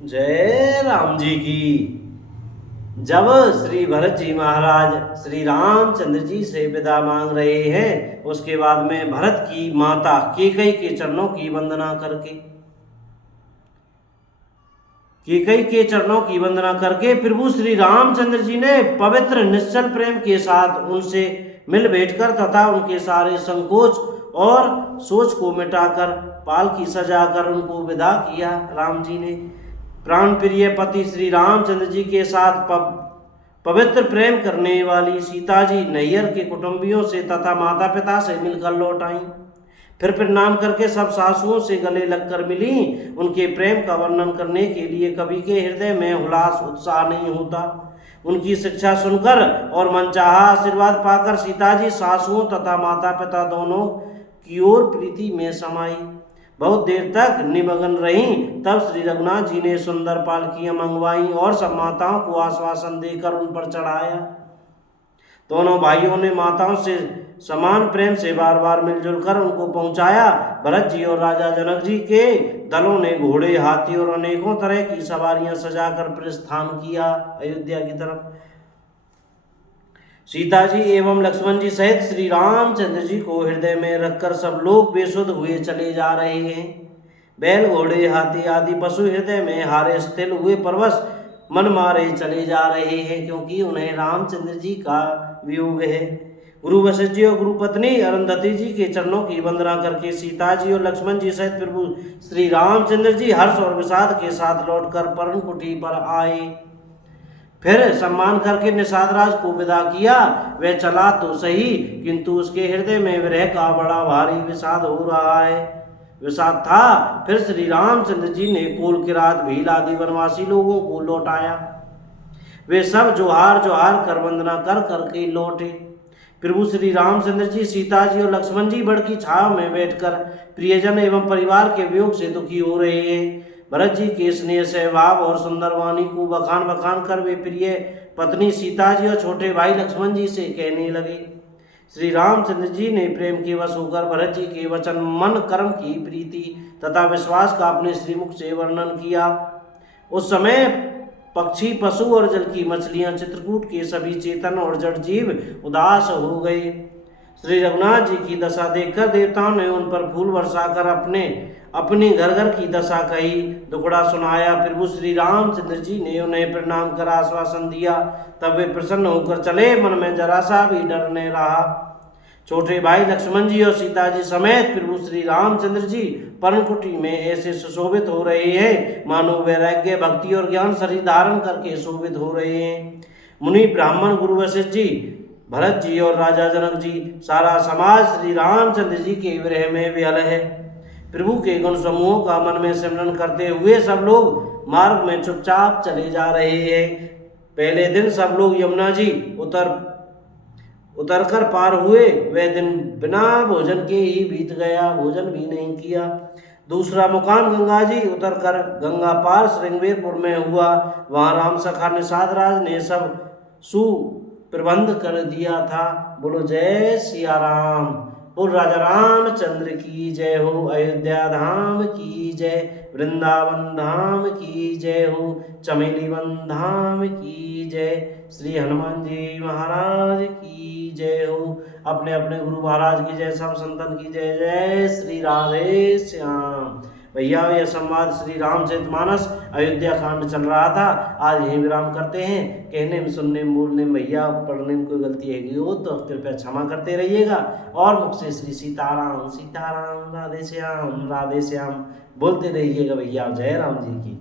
जय राम जी की। जब श्री भरत जी महाराज श्री रामचंद्र जी से विदा मांग रहे हैं, उसके बाद में भरत की माता कैकेयी के चरणों की वंदना करके प्रभु श्री रामचंद्र जी ने पवित्र निश्चल प्रेम के साथ उनसे मिल बैठकर तथा उनके सारे संकोच और सोच को मिटाकर पालकी सजाकर उनको विदा किया। राम जी ने प्राण प्रिय पति श्री रामचंद्र जी के साथ पवित्र प्रेम करने वाली सीता जी नैयर के कुटुंबियों से तथा माता पिता से मिलकर लौट आईं। फिर प्रणाम करके सब सासुओं से गले लगकर मिली। उनके प्रेम का वर्णन करने के लिए कवि के हृदय में उल्लास उत्साह नहीं होता। उनकी शिक्षा सुनकर और मनचाहा आशीर्वाद पाकर सीता जी सासुओं तथा माता पिता दोनों की ओर प्रीति में समाई बहुत देर तक निमग्न रहीं। तब श्री रघुनाथ जी ने सुंदर पालकियां मंगवाई और सब माताओं को आश्वासन देकर उन पर चढ़ाया। दोनों भाइयों ने माताओं से समान प्रेम से बार बार मिलजुल कर उनको पहुंचाया। भरत जी और राजा जनक जी के दलों ने घोड़े, हाथी और अनेकों तरह की सवारियां सजाकर प्रस्थान किया अयोध्या की तरफ। सीता जी एवं लक्ष्मण जी सहित श्री रामचंद्र जी को हृदय में रखकर सब लोग बेसुध हुए चले जा रहे हैं। बैल, घोड़े, हाथी आदि पशु हृदय में हारे स्थिर हुए परवश मन मारे चले जा रहे हैं, क्योंकि उन्हें रामचंद्र जी का वियोग है। गुरु वशिष्ठ जी और गुरु पत्नी अरुंधति जी के चरणों की वंदना करके सीता जी और लक्ष्मण जी सहित प्रभु श्री रामचंद्र जी हर्ष और विषाद के साथ लौटकर पर्ण कुटी पर आए। फिर सम्मान करके निषाद राज को विदा किया। वह चला तो सही, किंतु उसके हृदय में विरह का बड़ा भारी विषाद हो रहा है। विषाद था। फिर श्री रामचंद्र जी ने कोल, किरात, भील आदि वनवासी लोगों को लौटाया। वे सब जोहार जोहार कर वंदना कर करके लौटे। प्रभु श्री रामचंद्र जी, सीता जी और लक्ष्मण जी बड़ की छाव में बैठकर प्रियजन एवं परिवार के वियोग से दुखी हो रहे हैं। भरत जी के स्नेह सहभाव और सुंदर वाणी को बखान बखान कर वे प्रिय पत्नी सीता जी और छोटे भाई लक्ष्मण जी से कहने लगे। श्री रामचंद्र जी ने प्रेम के वश होकर भरत जी के वचन, मन, कर्म की प्रीति तथा विश्वास का अपने श्रीमुख से वर्णन किया। उस समय पक्षी, पशु और जल की मछलियां, चित्रकूट के सभी चेतन और जड़ जीव उदास हो गए। श्री रघुनाथ जी की दशा देखकर देवताओं ने उन पर फूल बरसाकर अपने घर घर की दशा कही, दुखड़ा सुनाया। प्रभु श्री रामचंद्र जी ने उन्हें प्रणाम कर आश्वासन दिया। तब वे प्रसन्न होकर चले, मन में जरा सा भी डर नहीं रहा। छोटे भाई लक्ष्मण जी और सीता जी समेत प्रभु श्री रामचंद्र जी पर्णकुटी में ऐसे सुशोभित हो रहे हैं मानो वैराग्य, भक्ति और ज्ञान शरीर धारण करके शोभित हो रहे हैं। मुनि, ब्राह्मण, गुरु वशिष्ठ जी, भरत जी और राजा जनक जी, सारा समाज श्री रामचंद्र जी के विरह में विहल है। प्रभु के गुण समूहों का मन में सिमरन करते हुए सब लोग मार्ग में चुपचाप चले जा रहे हैं। पहले दिन सब लोग यमुना जी उतरकर पार हुए। वह दिन बिना भोजन के ही बीत गया, भोजन भी नहीं किया। दूसरा मुकाम गंगा जी उतरकर गंगा पार श्रृंगवेरपुर में हुआ। वहाँ राम सखा निषाद राज ने सब सुप्रबंध कर दिया था। बोलो जय सिया राम। बोल राजा रामचंद्र की जय हो। अयोध्या धाम की जय, वृंदावन धाम की जय हो, चमेली वन धाम की जय, श्री हनुमान जी महाराज की जय हो। अपने अपने गुरु महाराज की जय, सब संतन की जय। जय श्री राधे श्याम। भैया यह संवाद श्री रामचरितमानस अयोध्या कांड चल रहा था। आज यहीं विराम करते हैं। कहने में, सुनने में, बोलने में, भैया पढ़ने में कोई गलती है हो तो कृपया क्षमा करते रहिएगा। और मुख से श्री सीताराम सीताराम, राधे श्याम बोलते रहिएगा भैया। जय राम जी की।